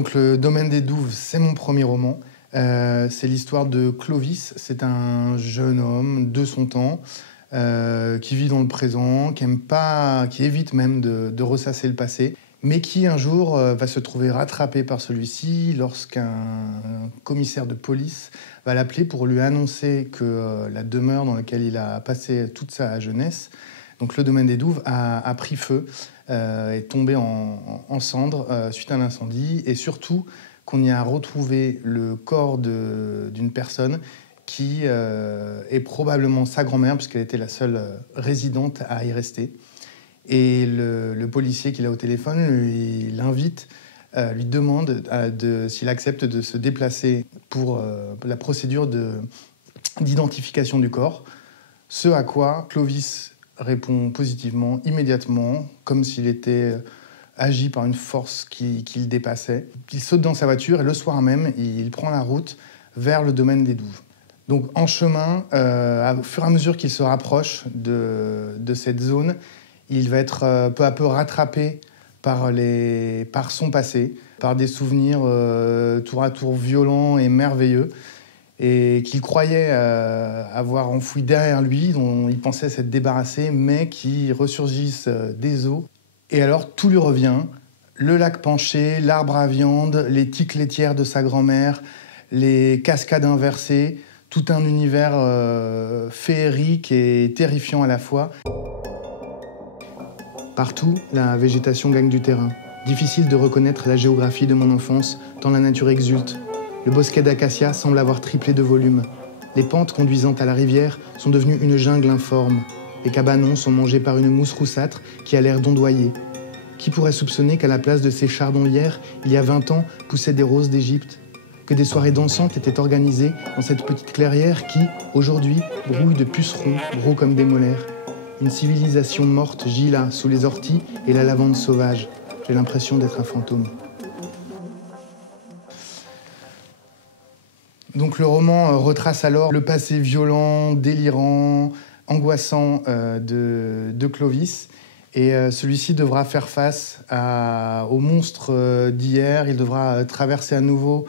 Donc le domaine des Douves, c'est mon premier roman. C'est l'histoire de Clovis. C'est un jeune homme de son temps qui vit dans le présent, qui aime pas, qui évite même de ressasser le passé, mais qui un jour va se trouver rattrapé par celui-ci lorsqu'un commissaire de police va l'appeler pour lui annoncer que la demeure dans laquelle il a passé toute sa jeunesse, donc le domaine des Douves, a pris feu, est tombé en cendres suite à un incendie, et surtout qu'on y a retrouvé le corps d'une personne qui est probablement sa grand-mère, puisqu'elle était la seule résidente à y rester. Et le policier qu'il a au téléphone l'invite, lui demande s'il accepte de se déplacer pour la procédure d'identification du corps. Ce à quoi Clovis répond positivement, immédiatement, comme s'il était agi par une force qui le dépassait. Il saute dans sa voiture et le soir même, il prend la route vers le domaine des Douves. Donc en chemin, au fur et à mesure qu'il se rapproche de cette zone, il va être peu à peu rattrapé par son passé, par des souvenirs tour à tour violents et merveilleux, et qu'il croyait avoir enfouis derrière lui, dont il pensait s'être débarrassé, mais qui ressurgissent des eaux. Et alors tout lui revient, le lac penché, l'arbre à viande, les tiques laitières de sa grand-mère, les cascades inversées, tout un univers féerique et terrifiant à la fois. Partout, la végétation gagne du terrain. Difficile de reconnaître la géographie de mon enfance, tant la nature exulte. Le bosquet d'acacias semble avoir triplé de volume. Les pentes conduisant à la rivière sont devenues une jungle informe. Les cabanons sont mangés par une mousse roussâtre qui a l'air d'ondoyer. Qui pourrait soupçonner qu'à la place de ces chardonnières, il y a 20 ans, poussaient des roses d'Égypte? Que des soirées dansantes étaient organisées dans cette petite clairière qui, aujourd'hui, brouille de pucerons gros comme des molaires. Une civilisation morte gît là, sous les orties et la lavande sauvage. J'ai l'impression d'être un fantôme. Donc le roman retrace alors le passé violent, délirant, angoissant de Clovis. Et celui-ci devra faire face aux monstres d'hier. Il devra traverser à nouveau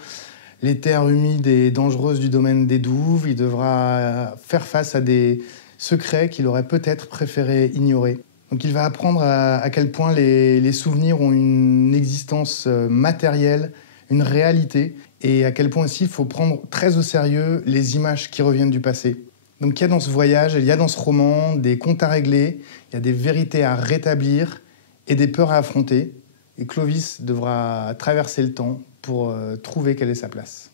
les terres humides et dangereuses du domaine des Douves. Il devra faire face à des secrets qu'il aurait peut-être préféré ignorer. Donc il va apprendre à quel point les souvenirs ont une existence matérielle, une réalité, et à quel point aussi il faut prendre très au sérieux les images qui reviennent du passé. Donc il y a dans ce voyage, il y a dans ce roman des comptes à régler, il y a des vérités à rétablir et des peurs à affronter. Et Clovis devra traverser le temps pour trouver quelle est sa place.